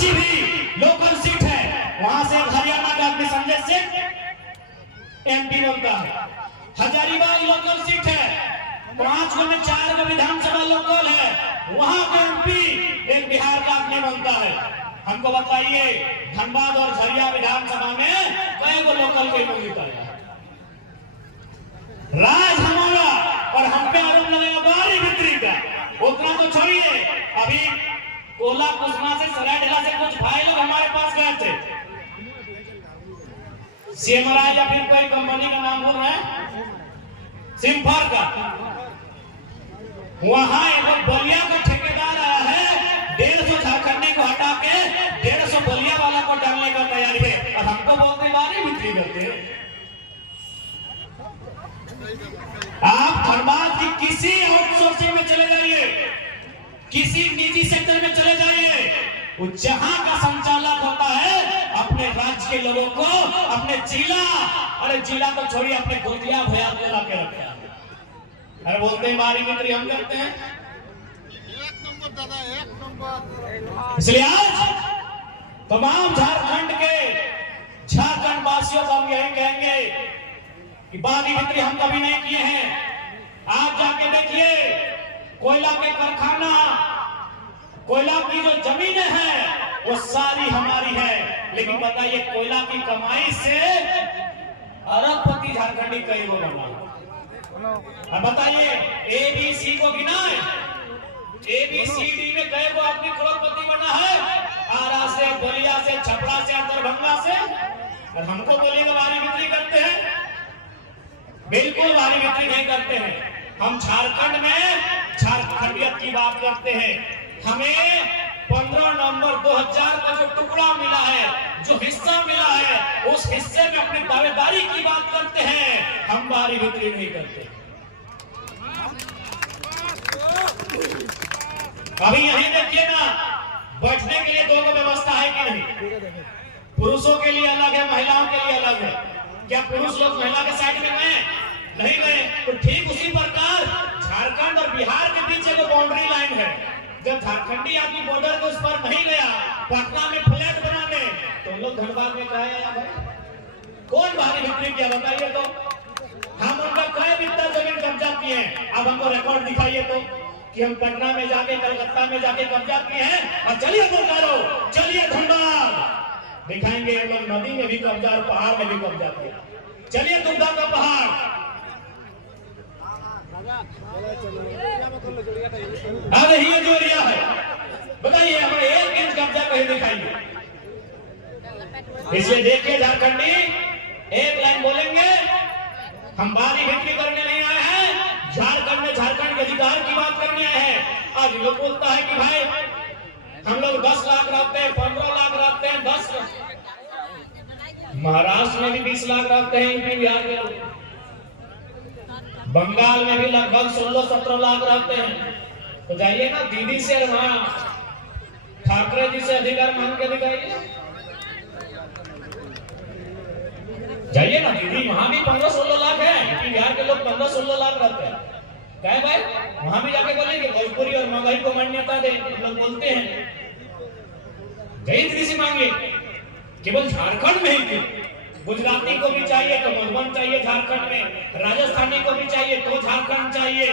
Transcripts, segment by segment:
रांची भी local seat है, वहां से हरियाणा का अपने संजय सिंह एमपी बनता है। हजारीबाग लोकल सीट है, 5 में 4 विधानसभा लोकल है, वहां का एमपी एक बिहार का अपने बनता है। हमको बताइए धनबाद और झरिया विधानसभा में कई गो लोकल के लोग जीता है। राज हमारा और हम पे आरोप लगेगा बारी बिक्री का, उतना तो छोड़िए। अभी कोला कुसमा से सरायढेला से कुछ भाई लोग हमारे पास गए थे, सीएमआरआई या फिर कोई कंपनी का नाम बोल रहे हैं, सिम्फर का। वहां एक बलिया का ठेकेदार आया है, 150 झारखंडी को हटा के 150 बलिया वाला को डालने का तैयारी है, और हमको बहुत बारी बिक्री करते हैं। आप धनबाद की किसी आउटसोर्सिंग में चले जाइए, किसी निजी सेक्टर में चले जाइए, वो जहां का संचालक होता है अपने राज्य के लोगों को, अपने जिला, अरे जिला तो छोड़िए, अपने गोतिया भैया को ला के रखा है। अरे बोलते हैं बारी बिक्री हम करते हैं, 1 नंबर दादा, 1 नंबर। इसलिए आज तमाम झारखंड के झारखंड वासियों को हम यही कहेंगे कि बारी बिक्री हम कभी नहीं किए हैं। आप जाके देखिए, कोयला के कारखाना, कोयला की जो जमीनें हैं वो सारी हमारी है, लेकिन बताइए कोयला की कमाई से अरबपति झारखंडी कई को बना। अब बताइए एबीसी को गिनाए, एबीसीडी में कई को आदमी करोड़पति बना है, आरा से, बलिया से, छपरा से, दरभंगा से। और हमको बोलेंगे बारी बिक्री करते हैं, बिल्कुल बारी बिक्री नहीं करते हैं। हम झारखंड में झारखंडियत की बात करते हैं। हमें 15 नवंबर 2000 का जो टुकड़ा मिला है, जो हिस्सा मिला है, उस हिस्से में अपनी दावेदारी की बात करते हैं, हम बारी बिक्री नहीं करते। अभी यहीं देखिए ना, बैठने के लिए 2 व्यवस्था है कि नहीं? पुरुषों के लिए अलग है, महिलाओं के लिए अलग है। क्या पुरुष लोग महिला के साइड में गए? नहीं गए। तो ठीक उसी प्रकार झारखंड और बिहार के बीच एक बाउंड्री लाइन है। जब झारखंडी आदमी बॉर्डर के उस पर नहीं गया, पटना में फ्लैट बनाने, तो लोग धनबाद में कहा आया भाई, कौन बारी बिक्री किया बताइए तो? हम उनका कई बित्ता जमीन कब्जा किए हैं, अब हमको रिकॉर्ड दिखाइए तो कि हम पटना में जाके, कलकत्ता में जाके कब्जा किए हैं। और चलिए बोकारो, चलिए धनबाद, दिखाएंगे हम लोग नदी में भी कब्जा और पहाड़ में भी कब्जा किया। चलिए दुग्धा का पहाड़, अरे ये जो एरिया है, बताइए हमें 1 इंच कब्जा कहीं दिखाइए। इसलिए देखिए झारखंडी, एक लाइन बोलेंगे, हम बारी बिक्री करने नहीं आए हैं, झारखंड में झारखंड के अधिकार की बात करने आए हैं। आज लोग बोलता है कि भाई हम लोग 10 लाख रखते हैं, 15 लाख रखते हैं, 10 महाराष्ट्र में भी 20 लाख रखते हैं, यूपी बिहार के लोग, बंगाल में भी लगभग 16-17 लाख रखते हैं। तो जाइए ना दीदी से, वहां ठाकरे जी से अधिकार मांग के दिखाइए, जाइए ना दीदी, वहां भी 15-16 लाख है, यूपी बिहार के लोग 15-16 लाख रखते हैं। क्या है भाई, वहां भी जाके बोलेंगे भोजपुरी और मगही को मान्यता दे, लोग बोलते हैं। जय दीदी से मांगे, केवल झारखंड में ही, गुजराती को भी चाहिए तो मधुबन चाहिए झारखंड में, राजस्थानी को भी चाहिए तो झारखंड चाहिए,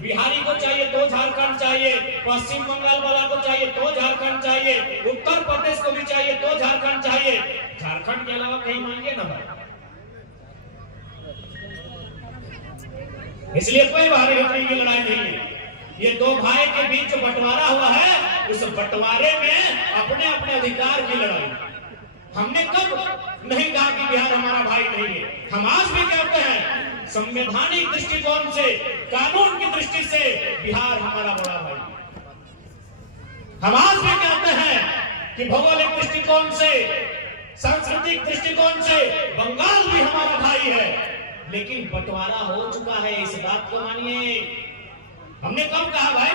बिहारी को चाहिए तो झारखंड चाहिए, पश्चिम बंगाल वाला को चाहिए तो झारखंड चाहिए, उत्तर प्रदेश को भी चाहिए तो झारखंड चाहिए। झारखंड के अलावा कहीं मांगे ना भाई। इसलिए कोई बारी बिक्री की लड़ाई नहीं है। ये 2 भाई के बीच जो बंटवारा हुआ है, उस बंटवारे में अपने अपने अधिकार की लड़ाई। हमने कब नहीं कहा कि बिहार हमारा भाई नहीं है? हम आज भी कहते हैं, संवैधानिक दृष्टिकोण से, कानून की दृष्टि से बिहार हमारा बड़ा भाई। हम आज भी कहते हैं कि भौगोलिक दृष्टिकोण से, सांस्कृतिक दृष्टिकोण से बंगाल भी हमारा भाई है। लेकिन बंटवारा हो चुका है, इस बात को मानिए। हमने कब कहा भाई?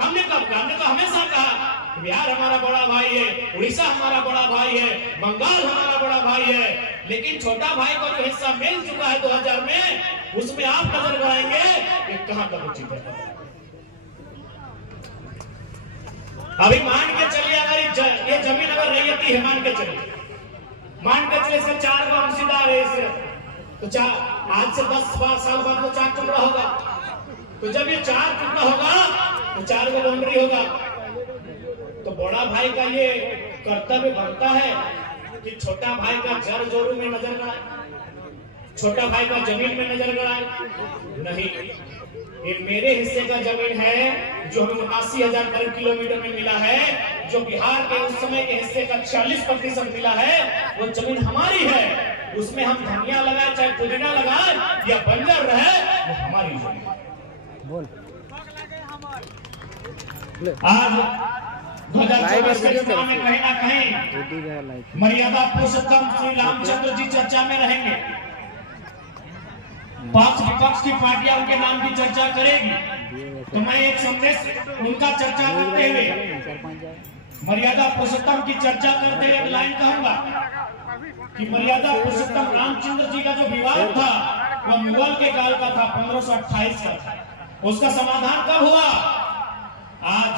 हमने कब कहा? हमने तो हमेशा कहा बिहार हमारा बड़ा भाई है, उड़ीसा हमारा बड़ा भाई है, बंगाल हमारा बड़ा भाई है। लेकिन छोटा भाई को जो हिस्सा मिल चुका है 2000 में, उसमें आप नजर बढ़ाएंगे कि कहां तक उचित है। अभी मान के चलिए, हमारी ये जमीन अगर रैयती है, मान के चले इसका 4 गो अंशीदार है इसे, तो आज से 10 साल बाद तो 4 टुकड़ा होगा। तो जब ये 4 टुकड़ा होगा तो 4 गो बाउंड्री होगा। तो बड़ा भाई का ये कर्तव्य बनता है कि छोटा भाई का जड़ जोरू में नजर गड़ाए, छोटा भाई का जमीन में नजर गड़ाए नहीं। ये मेरे हिस्से का जमीन है जो हमें 80,000 वर्ग किलोमीटर में मिला है, जो बिहार के उस समय के हिस्से का 40% मिला है, वो जमीन हमारी है। उसमें हम धनिया लगाए चाहे पुदीना लगाए या बंजर रहे, वो हमारी जमीन। आज 2024 के चुनाव में कहीं ना कहीं मर्यादा पुरुषोत्तम श्री रामचंद्र जी चर्चा में रहेंगे। पक्ष विपक्ष की पार्टियां उनके नाम की चर्चा करेगी। तो मैं एक संदेश उनका चर्चा करते हुए मर्यादा पुरुषोत्तम की चर्चा करते हुए एक लाइन कहूंगा कि मर्यादा पुरुषोत्तम रामचंद्र जी का जो विवाद था वह मुगल के काल का था, 1528 का था। उसका समाधान कब हुआ? आज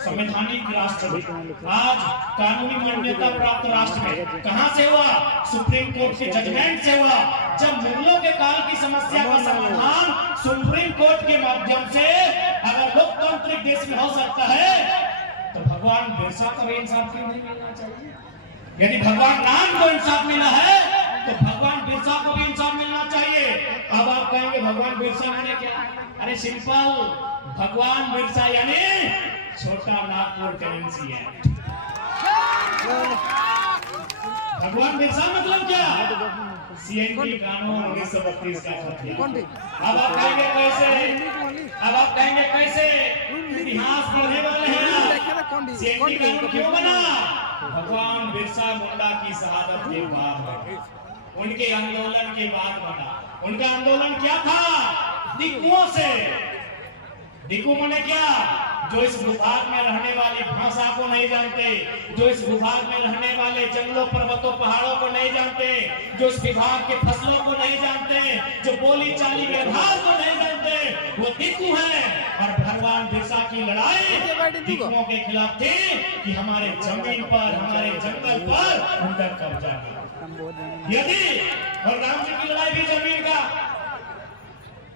संवैधानिक राष्ट्र में, आज कानूनी मान्यता प्राप्त राष्ट्र में। कहां से हुआ? सुप्रीम कोर्ट के जजमेंट से हुआ। जब मुगलों के काल की समस्या का समाधान सुप्रीम कोर्ट के माध्यम से अगर लोकतांत्रिक देश में हो सकता है, तो भगवान बिरसा को भी इंसाफ क्यों नहीं मिलना चाहिए? यदि भगवान राम को इंसाफ मिला है तो भगवान बिरसा को भी इंसाफ मिलना चाहिए। अब आप कहेंगे भगवान बिरसा मैंने क्या? अरे सिंपल, भगवान बिरसा यानी छोटा नागपुर टेनेंसी है। भगवान बिरसा मतलब क्या? सीएनटी कानून 1932 का खतिया। अब आप कहेंगे कैसे? इतिहास पढ़ने वाले हैं। सीएनटी कानून क्यों बना? भगवान बिरसा मुंडा की शहादत के बाद, उनके आंदोलन के बाद बना। उनका आंदोलन क्या था? दिकुओं से। दिकु माने क्या? जो इस भूभाग में रहने वाली भाषा को नहीं जानते, जो इस भूभाग में रहने वाले जंगलों, पर्वतों, पहाड़ों को नहीं जानते, जो इस विभाग के फसलों को नहीं जानते, जो बोली चाली व्यवहार को नहीं जानते, वो दिकु है। और भगवान बिरसा की लड़ाई दिकुओं के खिलाफ थी कि हमारे जमीन पर, हमारे जंगल पर उनका कब्जा है। यदि और राम जी की लड़ाई भी जमीन का,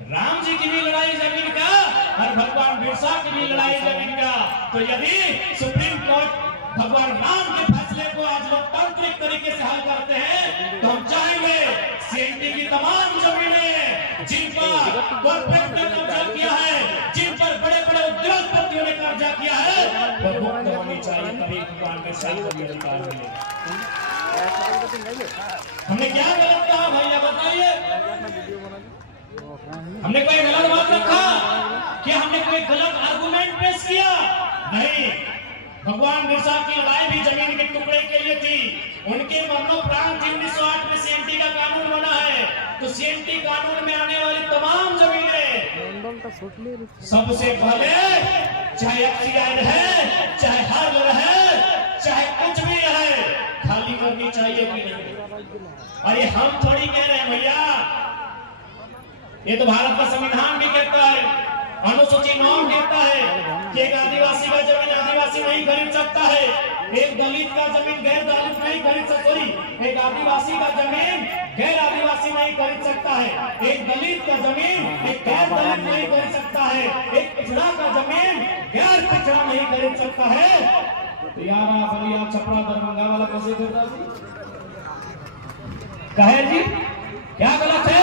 राम जी की भी लड़ाई जमीन का और भगवान बिरसा की भी लड़ाई जमीन का। तो यदि सुप्रीम कोर्ट भगवान राम के फैसले को आज लोकतांत्रिक तरीके से हल करते हैं, तो हम चाहेंगे सीएनटी की तमाम जमीनें जिन पर कॉर्पोरेट ने कब्जा किया है, जिन पर बड़े बड़े उद्योगपतियों ने कब्जा किया है, वो मुक्त होनी चाहिए। तभी भगवान बिरसा को भी अधिकार मिलेगा। हमने क्या गलत कहा भैया बताइए? हमने कोई गलत बात रखा? क्या हमने कोई गलत आर्गुमेंट पेश किया? नहीं। भगवान बिरसा की लड़ाई भी जमीन के टुकड़े के लिए थी। उनके मरणोपरांत 1908 में सीएनटी का कानून बना है। तो सीएनटी कानून में आने वाली तमाम जमीनें सबसे पहले, चाहे एफसीआई है, चाहे हर्ल है, चाहे कुछ भी है, खाली करनी चाहिए कि नहीं? अरे हम थोड़ी कह रहे हैं भैया, ये तो भारत का संविधान भी कहता है, अनुसूची 9 कहता है कि एक आदिवासी का जमीन आदिवासी नहीं खरीद सकता है, एक दलित का जमीन गैर दलित नहीं खरीद सकता, सॉरी, एक आदिवासी का जमीन गैर आदिवासी नहीं खरीद सकता है, एक दलित का जमीन एक गैर दलित नहीं खरीद सकता है, एक पिछड़ा का जमीन गैर पिछड़ा नहीं खरीद सकता है। यारा बलिया छपरा दरभंगा वाला कैसे करता जी? कहे जी क्या गलत है?